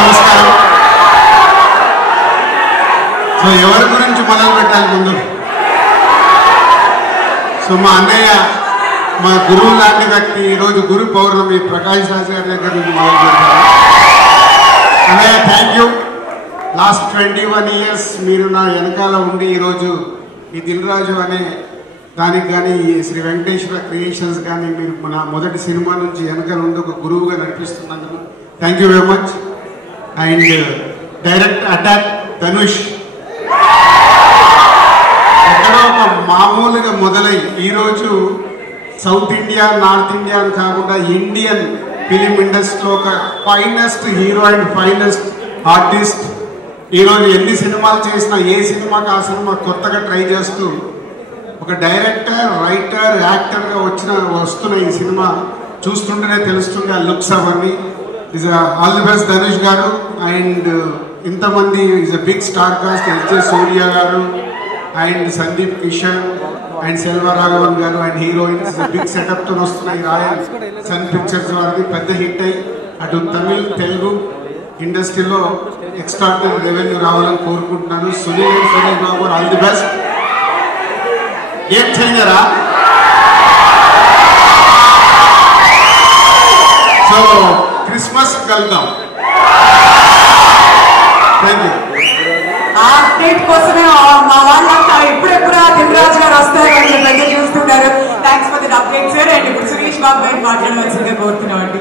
నమస్కారం. సో ఎవరి గురించి మొదలు పెట్టాలి ముందు? సో మా అన్నయ్య, మా గురువు లాంటి వ్యక్తి, ఈరోజు గురు పౌర్ణమి, ప్రకాష్ రాజ్ గారి దగ్గర నుంచి మొదలు పెట్టారు. అన్నయ్య థ్యాంక్ యూ. లాస్ట్ 21 years మీరు నా వెనకాల ఉండి ఈరోజు ఈ దిల్ రాజు అనే దానికి కానీ ఈ శ్రీ వెంకటేశ్వర క్రియేషన్స్ కానీ మీరు నా మొదటి సినిమా నుంచి వెనకాల ఉండి ఒక గురువుగా నడిపిస్తున్నందుకు thank you very much. And direct attack Dhanush ఎక్కడో ఒక మామూలుగా మొదలై ఈరోజు సౌత్ ఇండియా, నార్త్ ఇండియా అని కాకుండా ఇండియన్ ఫిలిం ఇండస్ట్రీలో ఒక finest hero and finest artist. ఈరోజు ఎన్ని సినిమాలు చేసినా ఏ సినిమాకి ఆ సినిమా కొత్తగా ట్రై చేస్తూ ఒక డైరెక్టర్, రైటర్, యాక్టర్గా వస్తున్న ఈ సినిమా చూస్తుంటేనే తెలుస్తుంది ఆ లుక్స్ అవన్నీ. Wish all the best Dhanush గారు. అండ్ ఇంతమంది is a big star cast, SJ Suryah గారు అండ్ సందీప్ కిషన్ అండ్ సెల్వరాఘవన్ గారు అండ్ హీరోయిన్స్ బిగ్ సెటప్ తో వస్తున్నాయి. రాయల్ సన్ పిక్చర్స్ వారికి పెద్ద హిట్ అయ్యి అటు తమిళ్, తెలుగు ఇండస్ట్రీలో ఎక్స్ట్రాడినరీ రెవెన్యూ రావాలని కోరుకుంటున్నాను. సునీల్ బాబు ఆల్ ది బెస్ట్. ఏం చేంజరా? సో క్రిస్మస్ కలుద్దాం. Thank you. ఆ అప్డేట్ కోసమే మా వాళ్ళంతా ఎప్పుడెప్పుడు దిల్ రాజు గారు వస్తారు అని చూస్తున్నారు. Thanks for the update sir. And ఇప్పుడు సురేష్ బాబు గారిని మాట్లాడవలసిందిగా కోరుతున్నాం అండి.